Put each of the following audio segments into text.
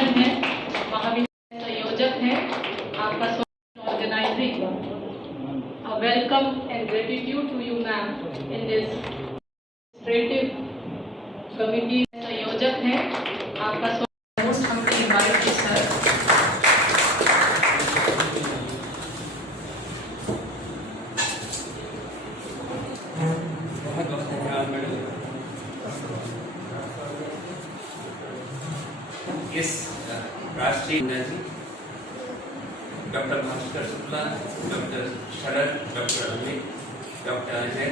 Madam है, महाविद्यालय संयोजक है, आपका स्वागत organising. Welcome and gratitude to you ma'am in this administrative committee संयोजक है, आपका स्वागत। Most humbly invite you sir. इस राष्ट्रीय doctor Bhaskar Shukla, doctor Sharad, doctor Amit, doctor Ajay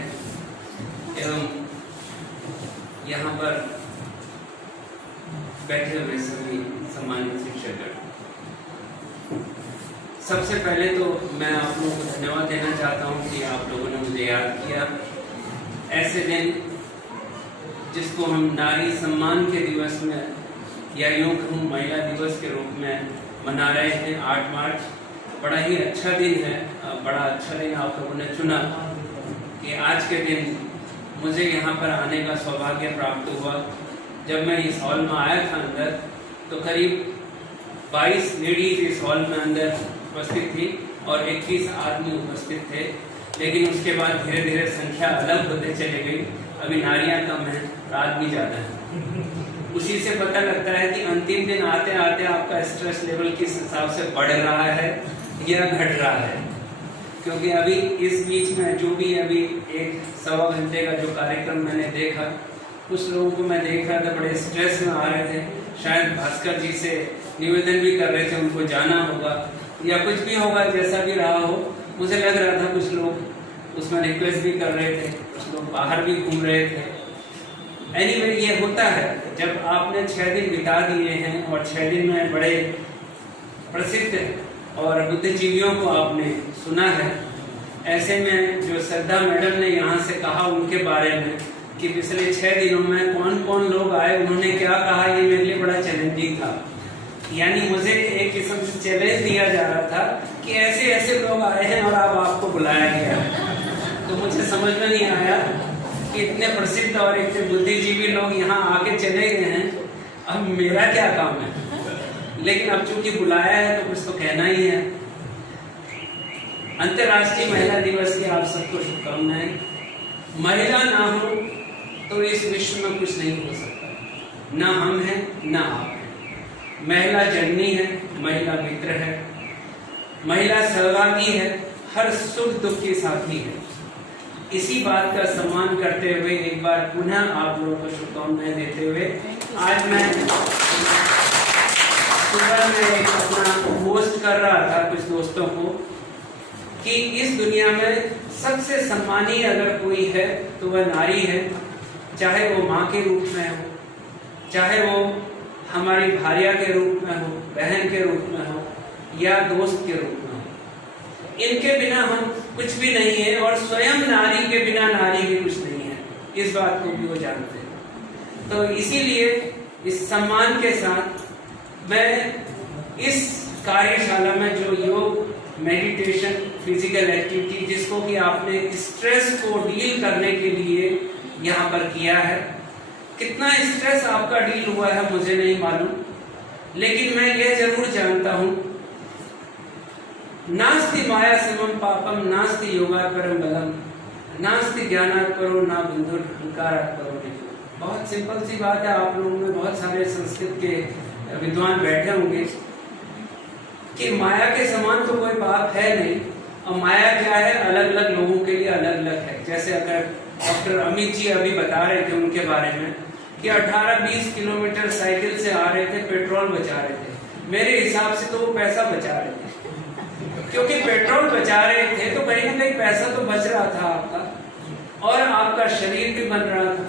एवं यहाँ पर बैठे हुए सभी सम्मानित शिक्षकगण, सबसे पहले तो मैं आप लोगों को धन्यवाद देना चाहता हूँ कि आप लोगों ने मुझे याद किया। ऐसे दिन जिसको हम नारी सम्मान के दिवस में या यूं कहूँ महिला दिवस के रूप में मना रहे हैं 8 मार्च, बड़ा ही अच्छा दिन है। बड़ा अच्छा दिन आप लोगों ने चुना कि आज के दिन मुझे यहाँ पर आने का सौभाग्य प्राप्त हुआ। जब मैं इस हॉल में आया था अंदर, तो करीब 22 लेडीज इस हॉल में अंदर उपस्थित थी और 21 आदमी उपस्थित थे, लेकिन उसके बाद धीरे धीरे संख्या अलग होते चले गई। अभी नारियां कम है और आदमी ज्यादा है। उसी से पता लगता है कि अंतिम दिन आते आते आपका स्ट्रेस लेवल किस हिसाब से बढ़ रहा है या घट रहा है। क्योंकि अभी इस बीच में जो भी अभी 1-1.25 घंटे का जो कार्यक्रम मैंने देखा, कुछ लोगों को मैं देख रहा था बड़े स्ट्रेस में आ रहे थे। शायद भास्कर जी से निवेदन भी कर रहे थे, उनको जाना होगा या कुछ भी होगा, जैसा भी रहा हो। मुझे लग रहा था कुछ लोग उसमें रिक्वेस्ट भी कर रहे थे, कुछ लोग बाहर भी घूम रहे थे। एनीवे, ये होता है जब आपने 6 दिन बिता दिए हैं और 6 दिन में बड़े प्रसिद्ध और बुद्धिजीवियों को आपने सुना है। ऐसे में जो श्रद्धा मैडम ने यहाँ से कहा उनके बारे में कि पिछले 6 दिनों में कौन कौन लोग आए, उन्होंने क्या कहा, ये मेरे लिए बड़ा चैलेंजिंग था। यानी मुझे एक किस्म से चैलेंज दिया जा रहा था कि ऐसे ऐसे लोग आए हैं और अब आपको बुलाया गया। तो मुझे समझ में नहीं आया कि इतने प्रसिद्ध और इतने बुद्धिजीवी लोग यहाँ आके चले गए हैं, अब मेरा क्या काम है। लेकिन अब चूंकि बुलाया है तो कुछ तो कहना ही है। अंतर्राष्ट्रीय महिला दिवस की आप सबको शुभकामनाएं। महिला ना हो तो इस विश्व में कुछ नहीं हो सकता। ना हम हैं ना आप हैं। महिला जननी है, महिला मित्र है, महिला सहभागी है, हर सुख दुख की साथी है। इसी बात का सम्मान करते हुए एक बार पुनः आप लोगों को शुभकामनाएं देते हुए, आज मैं सुबह में एक अपना पोस्ट कर रहा था कुछ दोस्तों को कि इस दुनिया में सबसे सम्मानीय अगर कोई है तो वह नारी है। चाहे वो माँ के रूप में हो, चाहे वो हमारी भार्या के रूप में हो, बहन के रूप में हो या दोस्त के रूप में हो। इनके बिना हम कुछ भी नहीं है और स्वयं नारी के बिना नारी भी कुछ नहीं है। इस बात को भी वो जानते हैं। तो इसीलिए इस सम्मान के साथ मैं इस कार्यशाला में जो योग, मेडिटेशन, फिजिकल एक्टिविटी, जिसको कि आपने स्ट्रेस को डील करने के लिए यहाँ पर किया है, कितना स्ट्रेस आपका डील हुआ है मुझे नहीं मालूम, लेकिन मैं ये जरूर जानता हूँ, नास्ति माया समम पापम नास्ति योगा परम बलम नास्ति ज्ञानात् परो ना बंधुर अहंकारात् परो। बहुत सिंपल सी बात है। आप लोगों में बहुत सारे संस्कृत के विद्वान बैठे होंगे कि माया के समान तो कोई पाप है नहीं। और माया क्या है, अलग अलग लोगों के लिए अलग अलग है। जैसे अगर डॉक्टर अमित जी अभी बता रहे थे उनके बारे में कि 18-20 किलोमीटर साइकिल से आ रहे थे, पेट्रोल बचा रहे थे। मेरे हिसाब से तो वो पैसा बचा रहे थे, क्योंकि पेट्रोल बचा रहे थे तो कहीं ना कहीं पैसा तो बच रहा था आपका और आपका शरीर भी बन रहा था।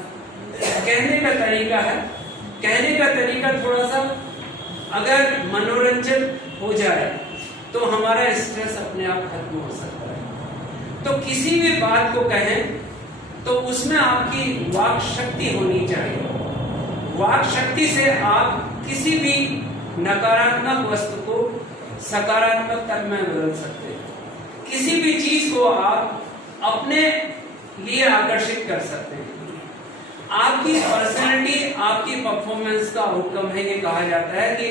कहने का तरीका है, कहने का तरीका थोड़ा सा अगर मनोरंजन हो जाए तो हमारा स्ट्रेस अपने आप खत्म हो सकता है। तो किसी भी बात को कहें तो उसमें आपकी वाक शक्ति होनी चाहिए। वाक शक्ति से आप किसी भी नकारात्मक वस्तु को सकारात्मक तक में बदल सकते हैं। किसी भी चीज को आप अपने लिए आकर्षित कर सकते हैं। आपकी पर्सनैलिटी आपकी परफॉर्मेंस का आउटकम है। ये कहा जाता है कि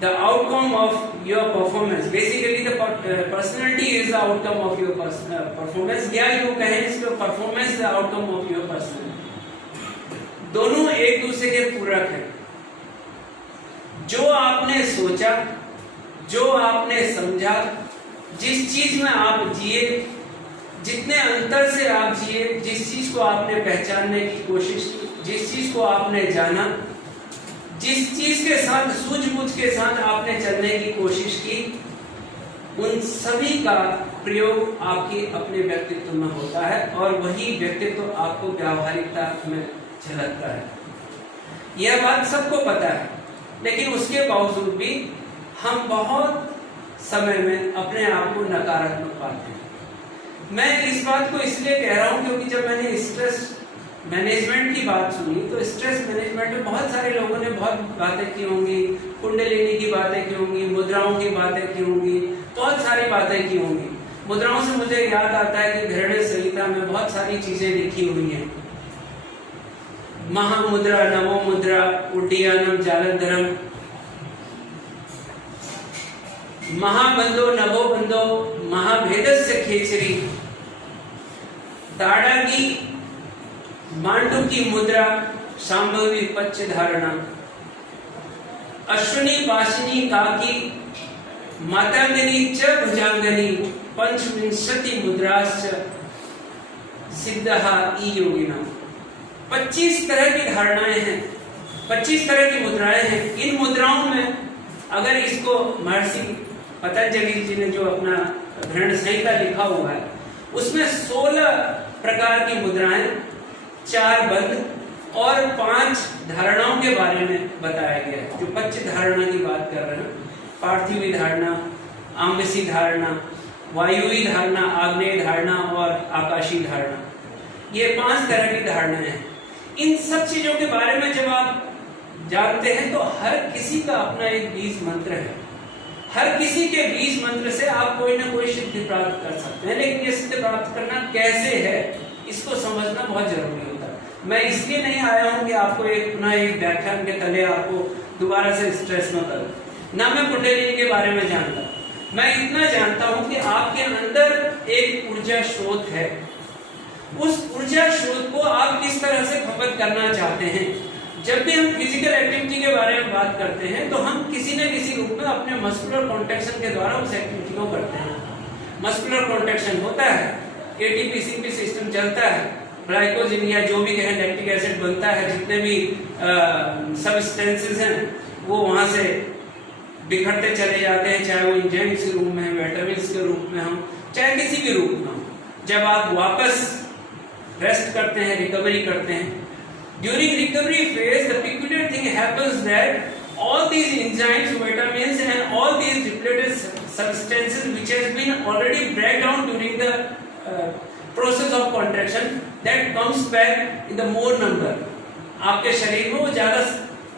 the outcome of your performance, basically the personality is the outcome of your performance, या यूं कहें इसको performance the outcome of your personality. दोनों एक दूसरे के पूरक हैं। जो आपने सोचा, जो आपने समझा, जिस चीज में आप जिए, जितने अंतर से आप जिए, जिस चीज को आपने पहचानने की कोशिश की, जिस चीज को आपने जाना, जिस चीज के साथ सूझबूझ के साथ आपने चलने की कोशिश की, उन सभी का प्रयोग आपके अपने व्यक्तित्व में होता है और वही व्यक्तित्व आपको व्यावहारिकता में झलकता है। यह बात सबको पता है, लेकिन उसके बावजूद भी हम बहुत समय में अपने आप को नकारात्मक पाते हैं। मैं इस बात को इसलिए कह रहा हूं क्योंकि जब मैंने स्ट्रेस मैनेजमेंट की बात सुनी तो स्ट्रेस मैनेजमेंट में बहुत सारे लोगों ने बहुत बातें की होंगी, कुंडलिनी की बातें की होंगी, मुद्राओं की बातें की होंगी, बहुत सारी बातें की होंगी। मुद्राओं से मुझे याद आता है कि घृण्य संहिता में बहुत सारी चीजें लिखी हुई हैं। महामुद्रा, नवो मुद्रा, उड्डीयानम, जालंधरम, महाबंधो, नभो बंधो, महाभेदस्य खेचरी, ताड़ागी, मांडू की मुद्रा, शांभवी पच्च धारणा, अश्विनी, पाशनी, काकी, मातांगनी च भुजांगनी, पंचविंशति मुद्राश्च सिद्धहा ई योगिना। 25 तरह की धारणाएं हैं, 25 तरह की मुद्राएं हैं। इन मुद्राओं में अगर इसको महर्षि पतंजलि जी ने जो अपना घृण्य संहिता लिखा हुआ है उसमें 16 प्रकार की मुद्राएं, 4 बंध और 5 धारणाओं के बारे में बताया गया है। जो पंच धारणा की बात कर रहे हैं, पार्थिवी धारणा, आम्बसी धारणा, वायुवी धारणा, आग्नेय धारणा और आकाशीय धारणा, ये 5 तरह की धारणाएं हैं। इन सब चीजों के बारे में जब आप जानते हैं तो हर किसी का अपना एक बीज मंत्र है। हर किसी के बीज मंत्र से आप कोई ना कोई सिद्धि प्राप्त कर सकते हैं, लेकिन ये सिद्धि प्राप्त करना कैसे है इसको समझना बहुत जरूरी होता है। मैं इसलिए नहीं आया हूं कि आपको एक व्याख्यान के तले आपको दोबारा से स्ट्रेस न करूं। ना मैं कुंडलिनी के बारे में जानता, मैं इतना जानता हूं कि आपके अंदर एक ऊर्जा स्रोत है। उस ऊर्जा स्रोत को आप किस तरह से खपत करना चाहते हैं। जब भी हम फिजिकल एक्टिविटी के बारे में बात करते हैं तो हम किसी न किसी रूप में अपने मस्कुलर कॉन्ट्रैक्शन के द्वारा उस एक्टिविटी को करते हैं। मस्कुलर कॉन्ट्रैक्शन होता है, एटीपी सीपी सिस्टम चलता है, ग्लाइकोजन या जो भी कहें लैक्टिक एसिड बनता है, जितने भी सब्सटेंसेस हैं वो वहां से बिखरते चले जाते हैं, चाहे वो एंजाइम्स के रूप में, विटामिन्स के रूप में हम, चाहे किसी भी रूप में। जब आप वापस रेस्ट करते हैं, रिकवरी करते हैं, during recovery phase the peculiar thing happens that all these enzymes, vitamins and all these depleted substances which has been already break down during the process of contraction, that comes back in the more number। आपके शरीर में वो ज्यादा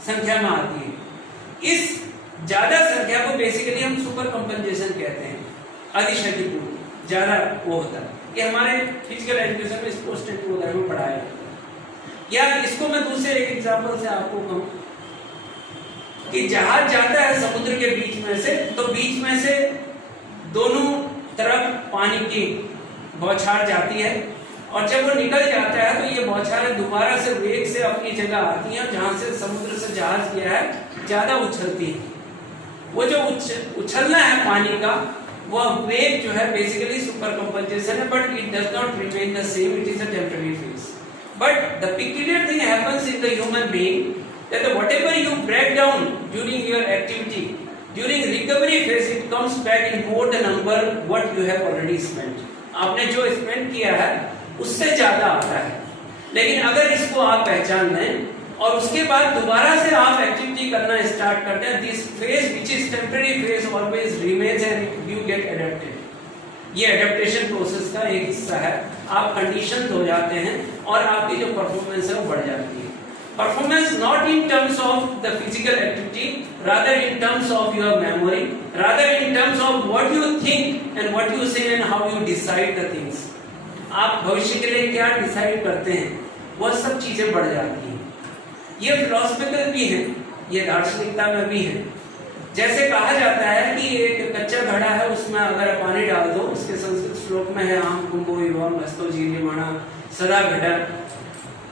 संख्या में आती है। इस ज्यादा संख्या को बेसिकली हम सुपर कंपनसेशन कहते हैं, अधिशक्तिपूर्ण ज्यादा वो होता है। ये हमारे फिजिकल एजुकेशन में स्पोर्ट्स टेक्नोलॉजी में पढ़ाया जाता है। या इसको मैं दूसरे एक एग्जांपल से आपको कहूं कि जहाज जाता है समुद्र के बीच में से, तो बीच में से दोनों तरफ पानी की बौछार जाती है और जब वो निकल जाता है तो ये बौछारें दोबारा से वेग से अपनी जगह आती हैं, जहां से समुद्र से जहाज गया है ज्यादा उछलती है। वो जो उछलना है पानी का, वह वेग जो है बेसिकली सुपर कंपनसेशन है, but it does not remain the same, it is a temporary phase. But the peculiar thing happens in the human being that whatever you break down during your activity, during recovery phase, it comes back in more the number what you have already spent। आपने जो spend किया है उससे ज्यादा आता है। लेकिन अगर इसको आप पहचान लें और उसके बाद दोबारा से आप एक्टिविटी करना स्टार्ट करते हैं, this phase which is temporary phase always remains and you get adapted। ये एडेप्टेशन प्रोसेस का एक हिस्सा है। आप कंडीशन हो जाते हैं और आपकी जो परफॉर्मेंस है वो बढ़ जाती है। Performance not in terms of the physical activity, rather in terms of your memory, rather in terms of what you think and what you say and how you decide the things. आप भविष्य के लिए क्या decide करते हैं, वह सब चीजें बढ़ जाती हैं। ये फिलोसफिकल भी है, ये दार्शनिकता में भी है। जैसे कहा जाता है कि एक कच्चा घड़ा है, उसमें अगर पानी डाल दो, उसके संस्कृत श्लोक में है आम कुंभो विभवम हस्तो जीर्यमाणा सदा घट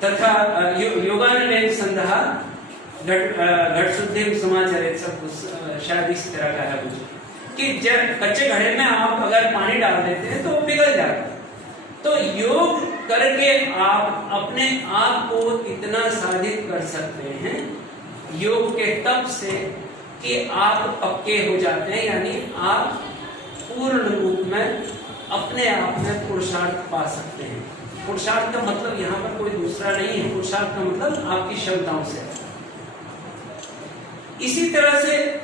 तथा योगानलेन संदहा घट शुद्धि समाचरित, सब कुछ शायद इस तरह का है कुछ, कि जब कच्चे घड़े में आप अगर पानी डाल देते हैं तो वो पिघल जाता है। तो योग करके आप अपने आप को इतना साधित कर सकते हैं योग के तप से कि आप पक्के हो जाते हैं, यानी आप पूर्ण रूप में अपने आप में पुरुषार्थ पा सकते हैं। पुरुषार्थ का मतलब यहाँ पर कोई दूसरा नहीं है, पुरुषार्थ का मतलब आपकी क्षमताओं से। इसी तरह से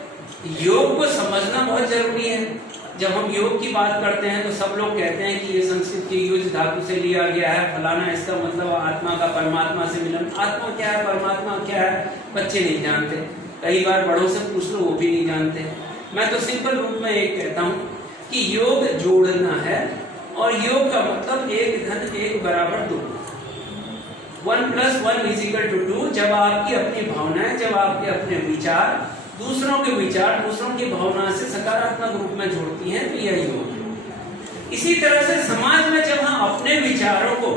योग को समझना बहुत जरूरी है। जब हम योग की बात करते हैं तो सब लोग कहते हैं कि ये संस्कृत की युज धातु से लिया गया है, फलाना, इसका मतलब आत्मा का परमात्मा से मिलन। आत्मा क्या है, परमात्मा क्या है, बच्चे नहीं जानते, कई बार बड़ों से पूछ लो वो भी नहीं जानते। मैं तो सिंपल रूप में एक कहता हूँ कि योग जोड़ना है, और योग का मतलब 1 + 1 = 2, 1 + 1 = 2। जब आपकी अपनी भावनाएं, जब आपके अपने विचार दूसरों के विचार, दूसरों की भावना से सकारात्मक रूप में जोड़ती हैं, तो यह योग है। इसी तरह से समाज में जब हम अपने विचारों को,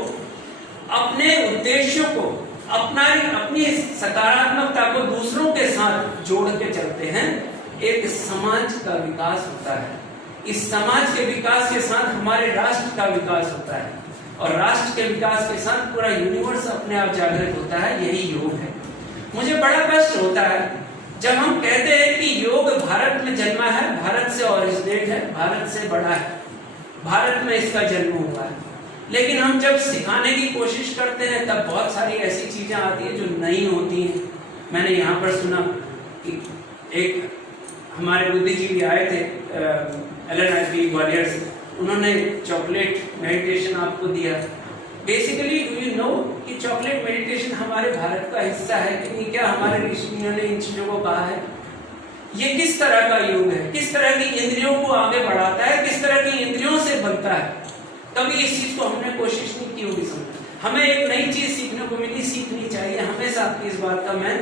अपने उद्देश्यों को, अपनी सकारात्मकता को दूसरों के साथ जोड़ के चलते हैं, एक समाज का विकास होता है। इस समाज के विकास के साथ हमारे राष्ट्र का विकास होता है, और राष्ट्र के विकास के साथ पूरा यूनिवर्स अपने आप जागृत होता है। यही योग है। मुझे बड़ा कष्ट होता है जब हम कहते हैं कि योग भारत में जन्मा है, भारत से ओरिजिनेट है, भारत से बड़ा है, भारत में इसका जन्म हुआ है, लेकिन हम जब सिखाने की कोशिश करते हैं तब बहुत सारी ऐसी चीजें आती है जो नहीं होती हैं। मैंने यहाँ पर सुना कि एक हमारे बुद्धिजीवी आए थे LNIP ग्वालियर से, उन्होंने चॉकलेट मेडिटेशन आपको दिया। बेसिकली डू यू नो कि चॉकलेट मेडिटेशन हमारे भारत का हिस्सा है कि नहीं? क्या हमारे ऋषियों ने इन चीजों को कहा है? ये किस तरह का योग है, किस तरह की इंद्रियों को आगे बढ़ाता है, किस तरह की इंद्रियों से बनता है? कभी इस चीज को हमने कोशिश नहीं की होगी समझ। हमें एक नई चीज सीखने को मिली, सीखनी चाहिए हमेशा। आपकी इस बात का मैं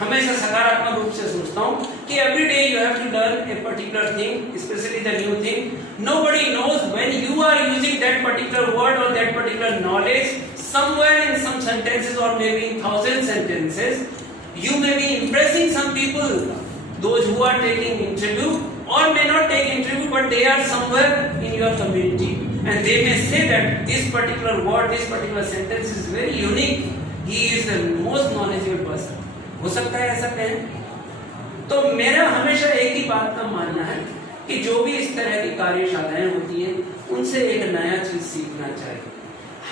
हमेशा सकारात्मक रूप से सोचता हूँ कि every day you have to learn a particular thing, specially the new thing. Nobody knows when you are using that particular word or that particular knowledge somewhere in some sentences or maybe in 1,000 sentences, you may be impressing some people, those who are taking interview or may not take interview, but they are somewhere in your community and they may say that this particular word, this particular sentence is very unique. He is the most knowledgeable person. हो सकता है ऐसा कहें। तो मेरा हमेशा एक ही बात का मानना है कि जो भी इस तरह की कार्यशालाएं होती हैं उनसे एक नया चीज सीखना चाहिए।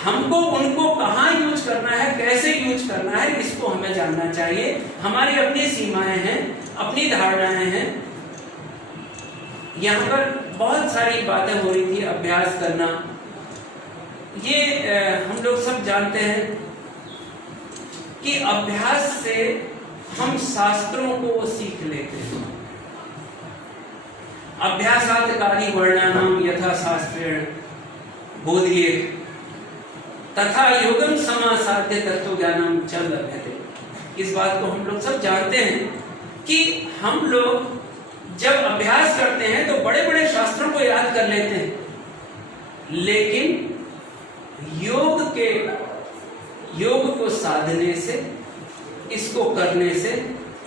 हमको उनको कहाँ यूज करना है, कैसे यूज करना है, इसको हमें जानना चाहिए। हमारी अपनी सीमाएं हैं, अपनी धारणाएं हैं। यहाँ पर बहुत सारी बातें हो रही थी, अभ्यास करना, ये हम लोग सब जानते हैं कि अभ्यास से हम शास्त्रों को सीख लेते हैं। अभ्यासात् कार्य वर्णानाम यथा शास्त्रेण बोध्येत तथा योगम समासाध्य तत्वज्ञानम च लभ्यते। इस बात को हम लोग सब जानते हैं कि हम लोग जब अभ्यास करते हैं तो बड़े बड़े शास्त्रों को याद कर लेते हैं, लेकिन योग को साधने से, इसको करने से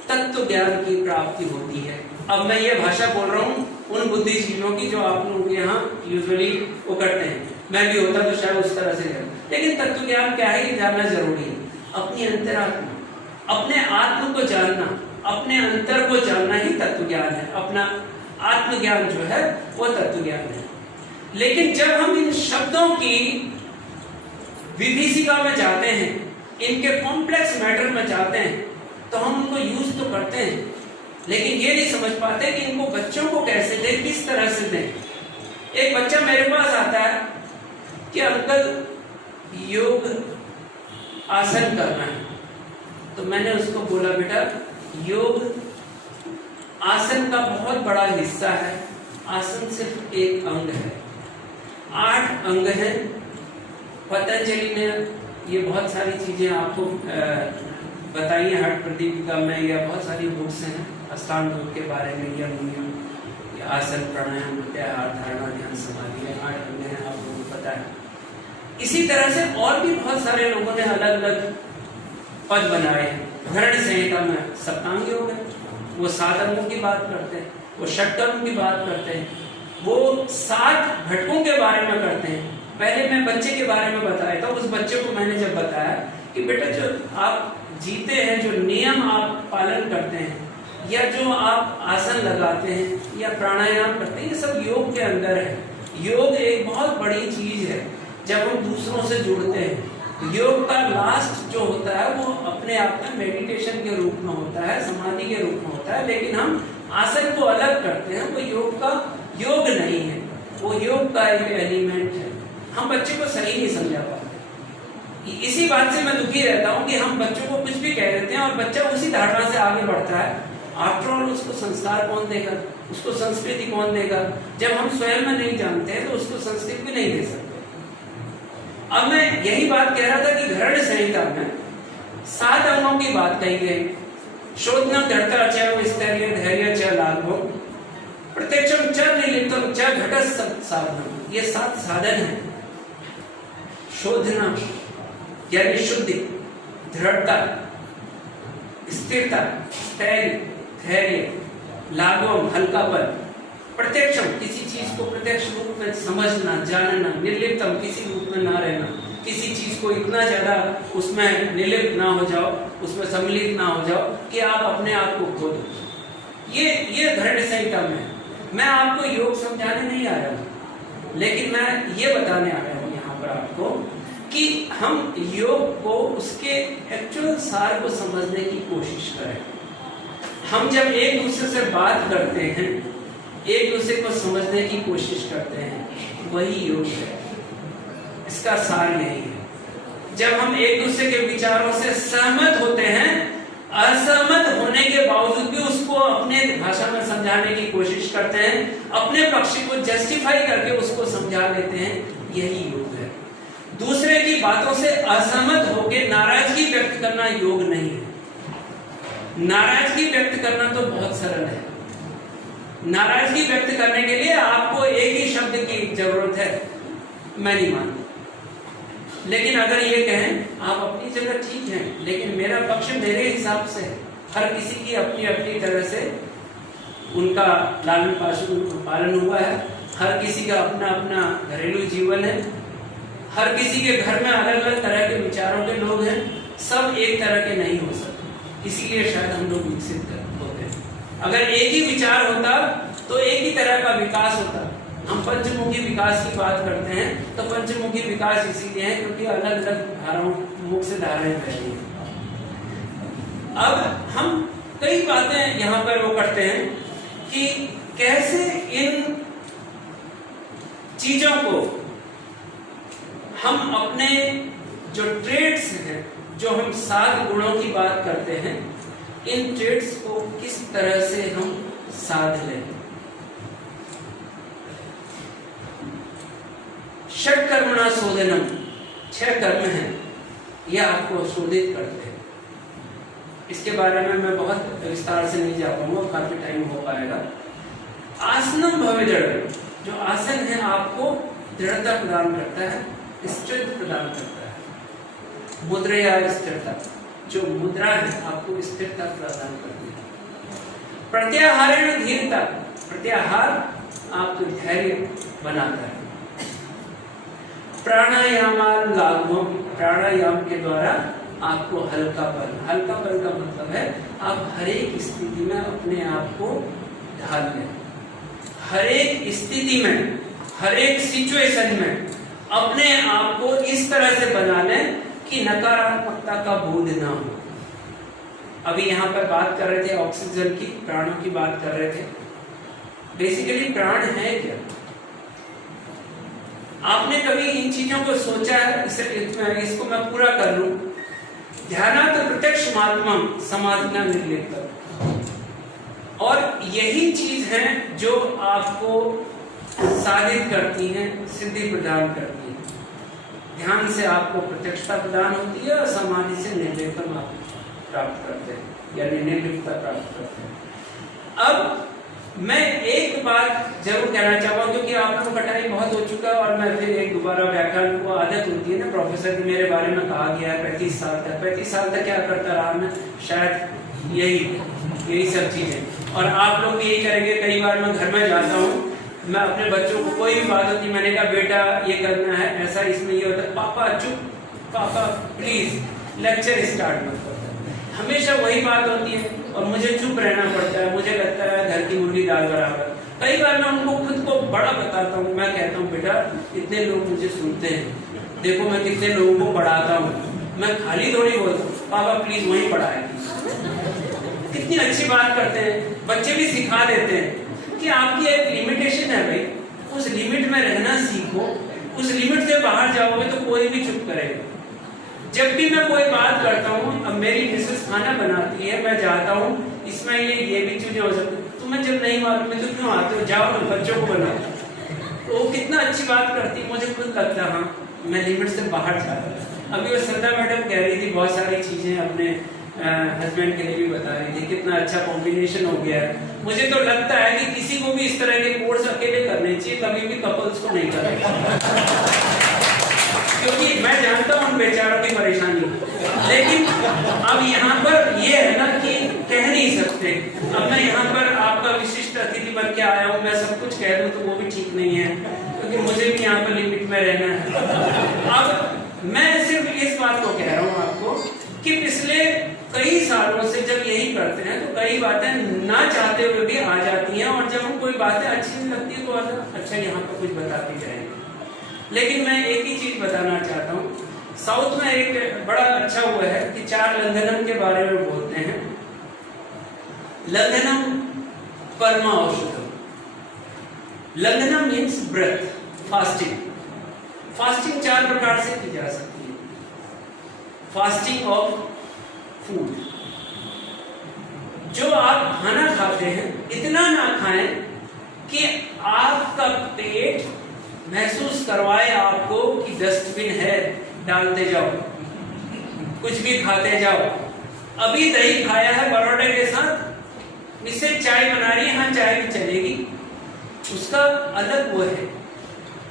तत्व ज्ञान की प्राप्ति होती है। अब मैं ये भाषा बोल रहा हूँ उन बुद्धिजीवियों की जो आप लोगों के यहाँ यूजुअली वो करते हैं। मैं भी होता तो शायद उस तरह से करता, लेकिन तत्व ज्ञान क्या है ये जानना जरूरी है। अपनी अंतरात्मा, अपने आत्म को जानना, अपने अंतर को जानना ही तत्व ज्ञान है। अपना आत्मज्ञान जो है वो तत्व ज्ञान है। लेकिन जब हम इन शब्दों की विभीषिका में जाते हैं, इनके कॉम्प्लेक्स मैटर में जाते हैं, तो हम उनको यूज तो करते हैं, लेकिन ये नहीं समझ पाते कि इनको बच्चों को कैसे दें, किस तरह से दें। एक बच्चा मेरे पास आता है कि अंकल योग आसन करना है, तो मैंने उसको बोला बेटा योग आसन का बहुत बड़ा हिस्सा है, आसन सिर्फ एक अंग है, 8 अंग हैं पतंजलि ने ये बहुत सारी चीजें आपको बताई है, हठ प्रदीपिका में, या बहुत सारी बुक्स हैं अष्टांग योग के बारे में, या नियम, या आसन, प्राणायाम, प्रत्याहार, धारणा, ध्यान, समाधि, 8 अंग हैं, आप लोगों को पता है। इसी तरह से और भी बहुत सारे लोगों ने अलग अलग पद बनाए हैं। धरण संहिता में सप्तांग योग है, वो 7 अंगों की बात करते हैं, वो षटकर्म की बात करते हैं, वो 7 घटकों के बारे में करते हैं। पहले मैं बच्चे के बारे में बताया था, उस बच्चे को मैंने जब बताया कि बेटा जो आप जीते हैं, जो नियम आप पालन करते हैं, या जो आप आसन लगाते हैं या प्राणायाम करते हैं, ये सब योग के अंदर है। योग एक बहुत बड़ी चीज है। जब हम दूसरों से जुड़ते हैं, योग का लास्ट जो होता है वो अपने आप में मेडिटेशन के रूप में होता है, समाधि के रूप में होता है, लेकिन हम आसन को अलग करते हैं, वो योग का योग नहीं है, वो योग का एक एलिमेंट है। हम बच्चे को सही नहीं समझा पाते। इसी बात से मैं दुखी रहता हूँ कि हम बच्चों को कुछ भी कह देते हैं और बच्चा उसी धारणा से आगे बढ़ता है। आफ्टर ऑल उसको संस्कार कौन देगा, उसको संस्कृति कौन देगा? जब हम स्वयं में नहीं जानते हैं तो उसको संस्कृति भी नहीं दे सकते। अब मैं यही बात कह रहा था कि धरण संहिता में 7 अंगों की बात कही गई। शोधनम, दृढ़ता, च, स्थैर्य, धैर्य, च, लाघवम, प्रत्यक्षम, च, निलिप्तम, च, घटस साधनम, ये 7 साधन हैं। शोधना यानी शुद्धि, दृढ़ता, स्थिरता, स्थैर्य, धैर्य, लाघवम, हल्कापन, प्रत्यक्षम, किसी चीज को प्रत्यक्ष रूप में समझना, जानना, निर्लिप्तम, किसी रूप में ना रहना, किसी चीज को इतना ज्यादा उसमें निर्लिप्त ना हो जाओ, उसमें सम्मिलित ना हो जाओ कि आप अपने आप को खो दो। ये धरण संहिता में। मैं आपको योग समझाने नहीं आया हूं, लेकिन मैं ये बताने आया हूं यहाँ पर आपको कि हम योग को उसके एक्चुअल सार को समझने की कोशिश करें। हम जब एक दूसरे से बात करते हैं, एक दूसरे को समझने की कोशिश करते हैं, वही योग है। इसका सार यही है। जब हम एक दूसरे के विचारों से सहमत होते हैं, असहमत होने के बावजूद भी उसको अपने भाषा में समझाने की कोशिश करते हैं, अपने पक्ष को जस्टिफाई करके उसको समझा लेते हैं, यही योग है। दूसरे की बातों से असहमत होकर नाराजगी व्यक्त करना योग नहीं है। नाराजगी व्यक्त करना तो बहुत सरल है। नाराजगी व्यक्त करने के लिए आपको एक ही शब्द की जरूरत है, मैं नहीं मानता। लेकिन अगर ये कहें आप अपनी जगह ठीक हैं, लेकिन मेरा पक्ष मेरे हिसाब से है। हर किसी की अपनी अपनी तरह से उनका लालन पालन हुआ है, हर किसी का अपना अपना घरेलू जीवन है, हर किसी के घर में अलग अलग तरह के विचारों के लोग हैं, सब एक तरह के नहीं हो सकते। इसीलिए शायद हम लोग विकसित होते हैं। अगर एक ही विचार होता तो एक ही तरह का विकास होता। हम पंचमुखी विकास की बात करते हैं तो पंचमुखी विकास इसीलिए है क्योंकि अलग अलग धाराओं, मुख से धाराएं बह रही हैं। अब हम कई बातें यहाँ पर वो करते हैं कि कैसे इन चीजों को हम अपने जो ट्रेड्स हैं, जो हम 7 गुणों की बात करते हैं, इन ट्रेड्स को किस तरह से हम साध लें। षट कर्मणा शोधनम, 6 कर्म हैं, यह आपको शोधित करते हैं। इसके बारे में मैं बहुत विस्तार से नहीं जा पाऊंगा, काफी टाइम हो पाएगा। आसनम भवेदृढ़, जो आसन है आपको दृढ़ता प्रदान करता है, स्थिरता प्रदान करता है। मुद्रा या स्थिरता, जो मुद्रा है आपको स्थिरता प्रदान करती है। प्रत्याहारेण धीरता, प्रत्याहार आपको धैर्य बनाता है। प्राणायाम लाघवम, प्राणायाम के द्वारा आपको हल्कापन, हल्कापन का मतलब है आप हर एक स्थिति में अपने आप को ढाल लें। हर एक स्थिति में, हर एक सिचुएशन में अपने आप को इस तरह से बना लें कि नकारात्मकता का बोध ना हो। अभी यहाँ पर बात कर रहे थे ऑक्सीजन की, प्राणों की बात कर रहे थे। बेसिकली प्राण है क्या? आपने कभी इन चीजों को सोचा है? इसको मैं पूरा कर लूं। ध्यानात् प्रत्यक्षमात्मम समाधिना निर्लिप्तम, और यही चीज है जो आपको साधित करती है, सिद्धि प्रदान करती है। ध्यान से आपको प्रत्यक्षता प्रदान होती है और समाधि से निर्लेपन आप प्राप्त करते हैं यानी निर्लिप्तता प्राप्त करते हैं। अब मैं एक बात जरूर कहना चाहूँगा क्योंकि आप लोगों का टाइम बहुत हो चुका है और मैं फिर एक दोबारा व्याख्यान को आदत होती है ना प्रोफेसर की, मेरे बारे में कहा गया है 35 साल तक क्या करता रहा मैं, शायद यही सब चीजें, और आप लोग भी यही करेंगे। कई बार मैं घर में जाता हूँ, मैं अपने बच्चों को कोई भी बात होती है, मैंने कहा बेटा ये करना है ऐसा, इसमें ये होता है, पापा चुप, पापा प्लीज लेक्चर स्टार्ट मत करो, हमेशा वही बात होती है और मुझे चुप रहना पड़ता है। मुझे लगता है घर की मुर्गी दाल बराबर। कई बार मैं उनको खुद को बड़ा बताता हूँ, मैं कहता हूँ बेटा इतने लोग मुझे सुनते हैं, देखो मैं कितने लोगों को पढ़ाता हूँ, मैं खाली थोड़ी बोलता हूँ, पापा प्लीज वही पढ़ाएगी। कितनी अच्छी बात करते हैं, बच्चे भी सिखा देते हैं कि आपकी एक लिमिटेशन है भाई, उस लिमिट में रहना सीखो, उस लिमिट से बाहर जाओगे तो कोई भी चुप करेगा। जब भी मैं कोई बात करता हूँ, अब मेरी मिसेस खाना बनाती है, मैं जाता हूँ इसमें ये भी चीजें हो सकती है, तुम्हें जब नहीं मालूम है तो क्यों आते हो, जाओ बच्चों को बनाओ। तो वो कितना अच्छी बात करती, मुझे खुद लगता हाँ मैं लिमिट से बाहर जा रहा हूँ। अभी वो श्रद्धा मैडम कह रही थी बहुत सारी चीजें अपने हस्बैंड के लिए भी बता रही थी, कितना अच्छा कॉम्बिनेशन हो गया है। मुझे तो लगता है कि किसी को भी इस तरह के कोर्स अकेले करने चाहिए, कभी भी कपल्स को नहीं करना, क्योंकि मैं जानता हूँ उन बेचारों की परेशानी। लेकिन अब यहाँ पर ये है ना कि कह नहीं सकते, अब मैं यहाँ पर आपका विशिष्ट अतिथि बन के आया हूँ, मैं सब कुछ कह दूँ तो वो भी ठीक नहीं है, क्योंकि मुझे भी यहाँ पर लिमिट में रहना है। अब मैं सिर्फ इस बात को कह रहा हूँ आपको कि पिछले कई सालों से जब यही करते हैं तो कई बातें ना चाहते हुए भी आ जाती हैं, और जब हम कोई बातें अच्छी नहीं लगती है तो अच्छा यहाँ पर कुछ बताते जाएंगे। लेकिन मैं एक ही चीज बताना चाहता हूँ, साउथ में एक बड़ा अच्छा हुआ है कि 4 लंघनम के बारे में बोलते हैं। लंघनम परम औषधम। लंघनम मीन्स व्रत, फास्टिंग। फास्टिंग 4 प्रकार से की जा सकती है। फास्टिंग ऑफ फूड, जो आप खाना खाते हैं इतना ना खाएं कि आपका पेट महसूस करवाए आपको कि डस्टबिन है, डालते जाओ, कुछ भी खाते जाओ। अभी दही खाया है परोठे के साथ, इससे चाय बना रही है, हाँ चाय भी चलेगी, उसका अलग वो है।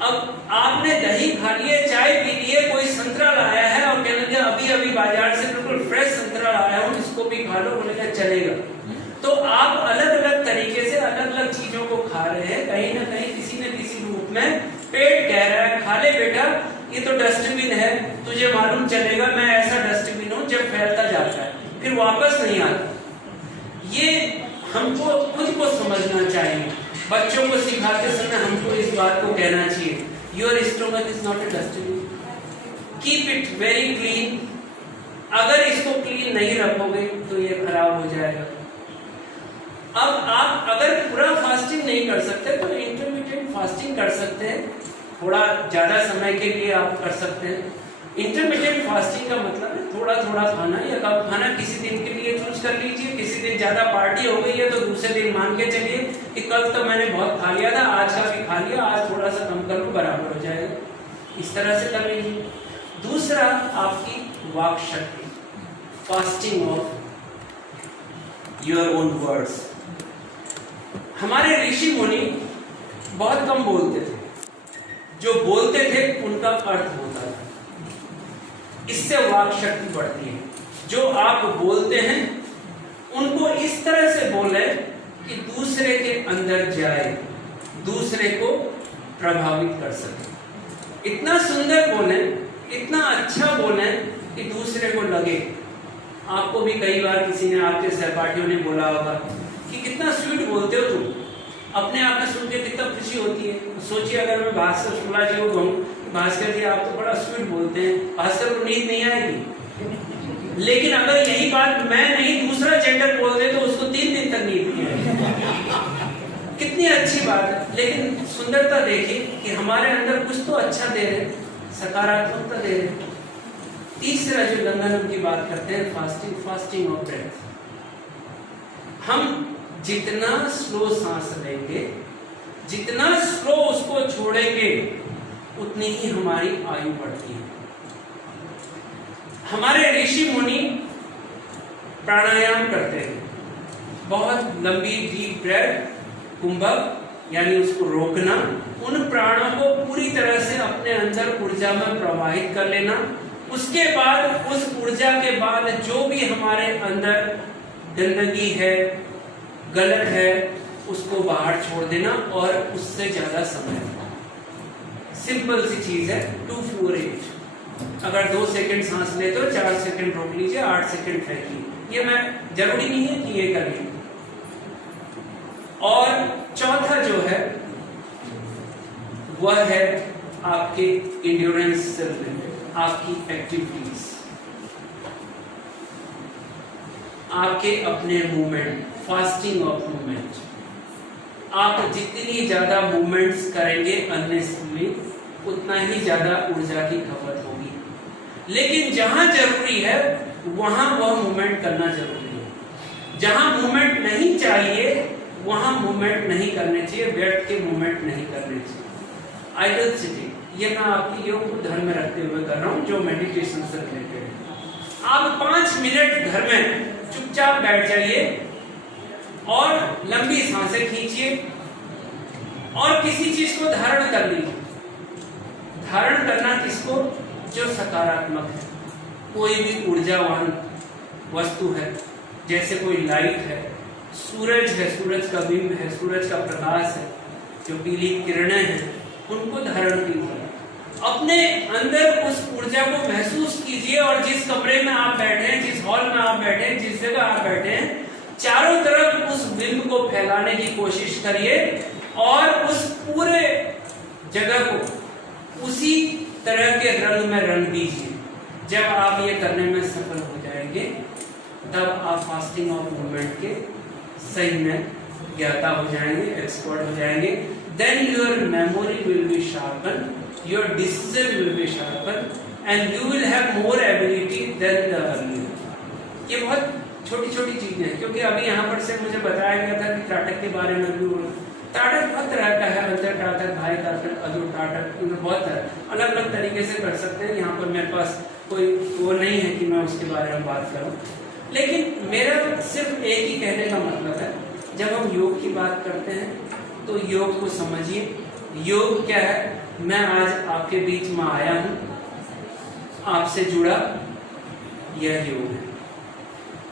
अब आपने दही खा लिया, चाय पी ली है, कोई संतरा लाया है और कहने लगे अभी बाजार से बिल्कुल फ्रेश संतरा लाया हूं, इसको भी खा लो, बोले चलेगा। तो आप अलग अलग तरीके से अलग अलग चीजों को खा रहे हैं, कहीं ना कहीं किसी न किसी रूप में पेट कह रहा है खा ले बेटा, ये तो डस्टबिन है, तुझे मालूम चलेगा मैं ऐसा डस्टबिन हूं जब फैलता जाता है फिर वापस नहीं आता। ये हमको खुद को समझना चाहिए। बच्चों को सिखाते समय हमको इस बात को कहना चाहिए, your stomach is not a dustbin, keep it very clean. अगर इसको क्लीन नहीं रखोगे तो ये खराब हो जाएगा। अब आप अगर पूरा फास्टिंग नहीं कर सकते तो इंटरमीडिएट फास्टिंग कर सकते हैं, थोड़ा ज्यादा समय के लिए आप कर सकते हैं। इंटरमीडिएट फास्टिंग का मतलब है थोड़ा थोड़ा खाना या कम खाना, किसी दिन के लिए चूज कर लीजिए। किसी दिन ज्यादा पार्टी हो गई है तो दूसरे दिन मान के चलिए कि कल तो मैंने बहुत खा लिया था, आज का भी खा लिया, आज थोड़ा सा कम कर लो, बराबर हो जाएगा। इस तरह से कर लीजिए। दूसरा आपकी वाक शक्ति, fasting of your own words. हमारे ऋषि मुनि बहुत कम बोलते थे, जो बोलते थे उनका अर्थ होता था, इससे वाक शक्ति बढ़ती है। जो आप बोलते हैं उनको इस तरह से बोले कि दूसरे के अंदर जाए, दूसरे को प्रभावित कर सके। इतना सुंदर बोले, इतना अच्छा बोले कि दूसरे को लगे। आपको भी कई बार किसी ने, आपके सहपाठियों ने बोला होगा कि कितना स्वीट बोलते हो तुम, अपने आप में सुन के कितना खुशी होती है। सोचिए अगर मैं भास्कर शुक्ला जी को कहूँ, भास्कर जी आप तो बड़ा स्वीट बोलते हैं, भास्कर को नींद नहीं आएगी। लेकिन अगर यही बात मैं नहीं दूसरा जेंडर बोल दे तो उसको 3 दिन तक नींद नहीं आएगी। कितनी अच्छी बात है। लेकिन सुंदरता देखिए कि हमारे अंदर कुछ तो अच्छा दे रहे, सकारात्मकता दे रहे। तीसरा जो लंघनम की बात करते हैं, फास्टिंग ऑफ ब्रेथ। हम जितना स्लो सांस लेंगे, जितना स्लो उसको छोड़ेंगे, उतनी ही हमारी आयु बढ़ती है। हमारे ऋषि मुनि प्राणायाम करते हैं, बहुत लंबी डीप ब्रेथ, कुंभक यानी उसको रोकना, उन प्राणों को पूरी तरह से अपने अंदर ऊर्जा में प्रवाहित कर लेना। उसके बाद उस ऊर्जा के बाद जो भी हमारे अंदर गंदगी है, गलत है, उसको बाहर छोड़ देना और उससे ज्यादा समय। सिंपल सी चीज है, 2-4-8। अगर 2 सेकंड सांस ले तो 4 सेकंड रोक लीजिए, 8 सेकंड फेंकिए। ये मैं जरूरी नहीं है कि ये करिए। और चौथा जो है वह है आपके इंड्योरेंस से रिलेटेड, आपकी एक्टिविटीज, आपके अपने मूवमेंट, फास्टिंग ऑफ मूवमेंट। आप जितनी ज्यादा मूवमेंट्स करेंगे अननेसेसरी, उतना ही ज्यादा ऊर्जा की खपत होगी। लेकिन जहां जरूरी है वहां वह मूवमेंट करना जरूरी है। जहां मूवमेंट नहीं चाहिए वहां मूवमेंट नहीं करने चाहिए, बैठ के मूवमेंट नहीं करने चाहिए। आइडल सिटिंग, ये मैं आपकी योग को ध्यान में रखते हुए कर रहा हूं, जो मेडिटेशन से रिलेटेड है। आप 5 मिनट घर में चुपचाप बैठ जाइए और लंबी सांसें खींचिए और किसी चीज को धारण कर लीजिए। धारण करना किसको? जो सकारात्मक है, कोई भी ऊर्जावान वस्तु है, जैसे कोई लाइट है, सूरज है, सूरज का बिंब है, सूरज का प्रकाश है, जो पीली किरणें हैं, उनको धारण कीजिए। अपने अंदर उस ऊर्जा को महसूस कीजिए और जिस कमरे में आप बैठे हैं, जिस हॉल में आप बैठे हैं, जिस जगह आप बैठे हैं, चारों तरफ उस बिंब को फैलाने की कोशिश करिए और उस पूरे जगह को उसी तरह के रंग में रंग दीजिए। जब आप ये करने में सफल हो जाएंगे, तब आप फास्टिंग ऑफ मूवमेंट के सही में ज्ञाता हो जाएंगे, एक्सपर्ट हो जाएंगे। Then your memory will be sharpen, your decision will be sharpen and you will have more ability than the earlier. ये बहुत छोटी छोटी चीजें हैं, क्योंकि अभी यहाँ पर से मुझे बताया गया था कि त्राटक के बारे में भी। त्राटक बहुत तरह का है, अंतर त्राटक, भाई त्राटक, अधूर त्राटक, इनमें बहुत तरह अलग अलग तरीके से कर सकते हैं। यहाँ पर मेरे पास कोई वो नहीं है कि मैं उसके बारे में बात करूं, लेकिन मेरा सिर्फ एक ही कहने का मतलब है, जब हम योग की बात करते हैं तो योग को समझिए। योग क्या है? मैं आज आपके बीच में आया हूं, आपसे जुड़ा, यह योग है।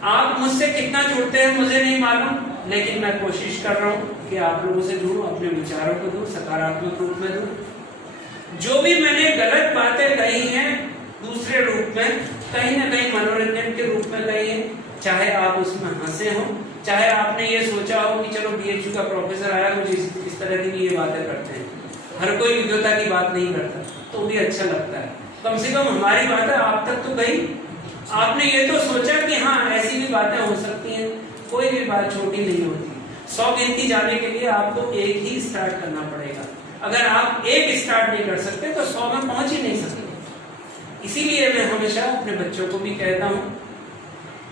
आप मुझसे कितना जुड़ते हैं मुझे नहीं मालूम, लेकिन मैं कोशिश कर रहा हूं कि आप लोगों से जुड़ूं, अपने विचारों को दूं, सकारात्मक रूप में दूं। जो भी मैंने गलत बातें कही हैं दूसरे रूप में, कहीं ना कहीं मनोरंजन के रूप में कही है, चाहे आप उसमें हंसे हो, चाहे आपने ये सोचा हो कि चलो बीएचयू का प्रोफेसर आया, मुझे इस तरह की ये बातें करते हैं। हर कोई विद्वता की बात नहीं करता, तो भी अच्छा लगता है। कम से कम हमारी बातें आप तक तो गई, आपने ये तो सोचा कि हाँ ऐसी भी बातें हो सकती हैं। कोई भी बात छोटी नहीं होती। 100 गिनती जाने के लिए आपको एक ही स्टार्ट करना पड़ेगा। अगर आप एक स्टार्ट नहीं कर सकते तो 100 में पहुंच ही नहीं सकते। इसीलिए मैं हमेशा अपने बच्चों को भी कहता हूं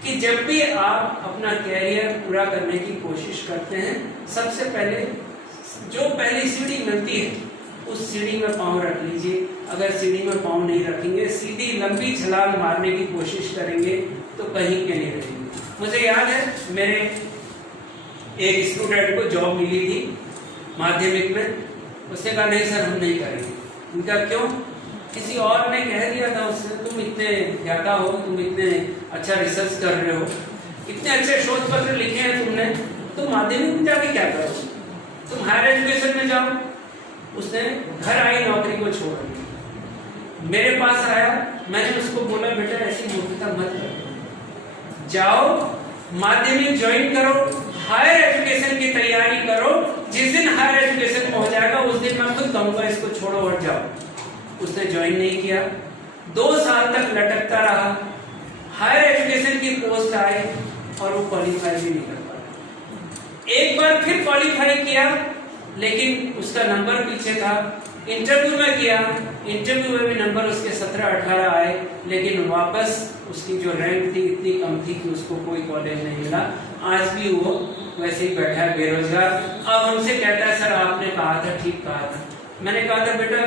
कि जब भी आप अपना कैरियर पूरा करने की कोशिश करते हैं, सबसे पहले जो पहली सीढ़ी मिलती है उस सीढ़ी में पांव रख लीजिए। अगर सीढ़ी में पांव नहीं रखेंगे, सीधी लंबी छलांग मारने की कोशिश करेंगे तो कहीं के नहीं रहेंगे। मुझे याद है मेरे एक स्टूडेंट को जॉब मिली थी माध्यमिक में, उसने कहा नहीं सर हम नहीं करेंगे। उनका क्यों? किसी और ने कह दिया था उससे, तुम इतने ज्ञाता हो, तुम इतने अच्छा रिसर्च कर रहे हो, इतने अच्छे शोध पत्र लिखे हैं तुमने, तुम माध्यमिक में जाके क्या करो, तुम हायर एजुकेशन में जाओ। उसने घर आई नौकरी को छोड़ दी। मेरे पास आया, मैंने उसको बोला बेटा ऐसी मूर्खता मत करो, जाओ माध्यमिक ज्वाइन करो, हायर एजुकेशन की तैयारी करो। जिस दिन हायर एजुकेशन में हो जाएगा उस दिन मैं खुद कहूंगा इसको छोड़ो और जाओ। उसने ज्वाइन नहीं किया, 2 साल तक लटकता रहा। हायर एजुकेशन की पोस्ट आई और वो क्वालिफाई भी नहीं कर पाया। एक बार फिर क्वालिफाई किया, लेकिन उसका नंबर पीछे था। इंटरव्यू में किया, इंटरव्यू में भी नंबर उसके 17-18 आए, लेकिन वापस उसकी जो रैंक थी इतनी कम थी कि उसको कोई कॉलेज नहीं मिला। आज भी वो वैसे ही बैठा है बेरोजगार। अब हमसे कहता है सर आपने कहा था, ठीक कहा था। मैंने कहा था बेटा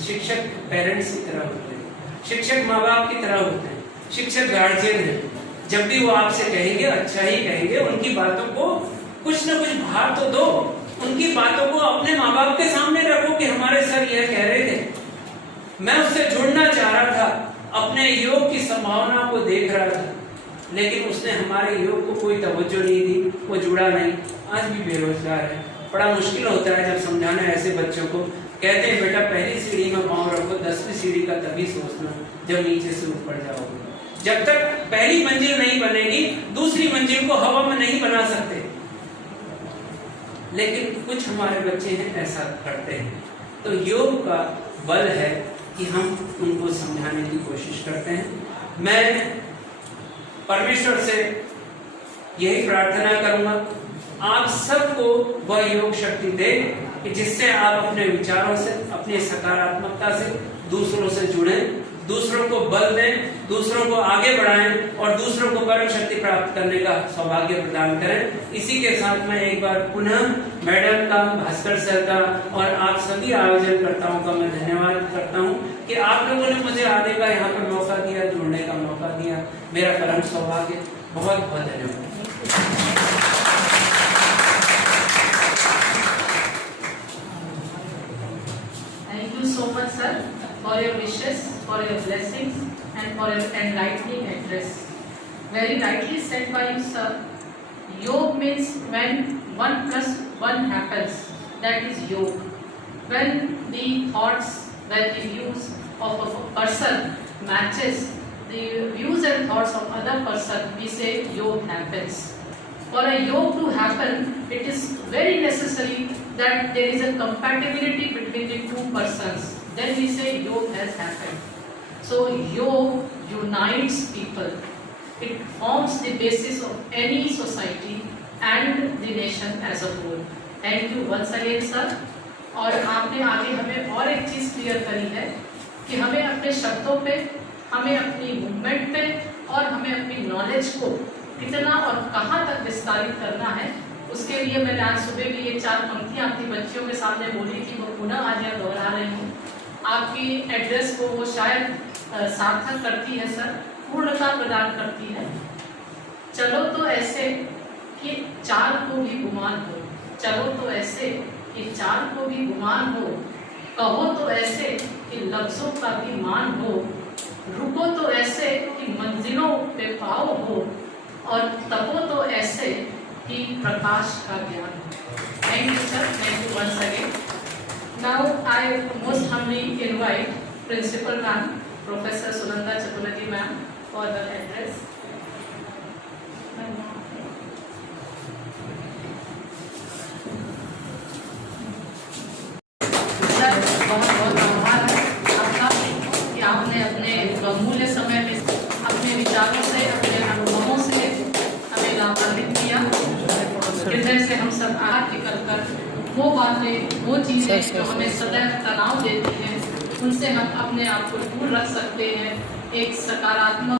शिक्षक पेरेंट्स की तरह होते हैं, शिक्षक माँ बाप की तरह होते हैं, शिक्षक गार्जियन है। जब भी वो आपसे कहेंगे अच्छा ही कहेंगे, उनकी बातों को कुछ न कुछ भार तो दो, उनकी बातों को अपने माँ बाप के सामने रखो कि हमारे सर यह कह रहे थे। मैं उससे जुड़ना चाह रहा था, अपने योग की संभावना को देख रहा था, लेकिन उसने हमारे योग को कोई तवज्जो नहीं दी, वो जुड़ा नहीं, आज भी बेरोजगार है। बड़ा मुश्किल होता है जब समझाना ऐसे बच्चों को। कहते हैं बेटा पहली सीढ़ी में पाँव रखो, 10वीं सीढ़ी का तभी सोचना जब नीचे से ऊपर जाओगे। जब तक पहली मंजिल नहीं बनेगी, दूसरी मंजिल को हवा में नहीं बना सकते। लेकिन कुछ हमारे बच्चे हैं ऐसा करते हैं। तो योग का बल है कि हम उनको समझाने की कोशिश करते हैं। मैं परमेश्वर से यही प्रार्थना करूंगा, आप सबको वह योग शक्ति दे कि जिससे आप अपने विचारों से, अपनी सकारात्मकता से दूसरों से जुड़ें, दूसरों को बल दें, दूसरों को आगे बढ़ाएं और दूसरों को कर्म शक्ति प्राप्त करने का सौभाग्य प्रदान करें। इसी के साथ मैं एक बार पुनः मैडम का, भास्कर सर का और आप सभी आयोजनकर्ताओं का मैं धन्यवाद करता हूं कि आप लोगों ने मुझे आने का यहाँ पर मौका दिया, जुड़ने का मौका दिया। मेरा परम सौभाग्य। बहुत बहुत धन्यवाद। Thank you so much, sir, for your wishes, for your blessings, and for your enlightening address. Very rightly said by you, sir. Yoga means when 1 plus 1 happens. That is yoga. When the thoughts, when the views of a person matches the views and thoughts of other person, we say yoga happens. For a yoga to happen, it is very necessary that there is a compatibility between the two persons. Then we say yoga has happened. So yoga unites people. It forms the basis of any society and the nation as a whole. Thank you once again, sir. और आपने आगे हमें और एक चीज़ clear करी है कि हमें अपने शब्दों पे, हमें अपनी मूवमेंट पे और हमें अपनी नॉलेज को कितना और कहाँ तक विस्तारित करना है। उसके लिए मैंने आज सुबह भी ये 4 पंक्तियाँ अपनी बच्चियों के सामने बोली थी, वो पुनः आज यहाँ दोहरा रही हूँ। आपकी एड्रेस को वो शायद सार्थक करती है सर, पूर्णता प्रदान करती है। चलो तो ऐसे कि 4 को भी गुमान हो, चलो तो ऐसे कि 4 को भी गुमान हो, कहो तो ऐसे कि लफ्जों का भी मान हो, रुको तो ऐसे कि मंजिलों पे पाओ हो, और तपो तो ऐसे कि प्रकाश का ज्ञान हो। Thank you sir, thank you once again. Now I most humbly invite principal ma'am professor Sunanda Chaturvedi ma'am for the address. Sir बहुत बहुत आभार है आपका कि आपने अपने बहुमूल्य समय में अपने विचारों से, अपने अनुभवों से हमें लाभान्वित किया। हृदय से हम सब आगे निकल कर वो बातें, वो चीज़ें जो हमें सदैव तनाव देती हैं, उनसे हम अपने आप को दूर रख सकते हैं। एक सकारात्मक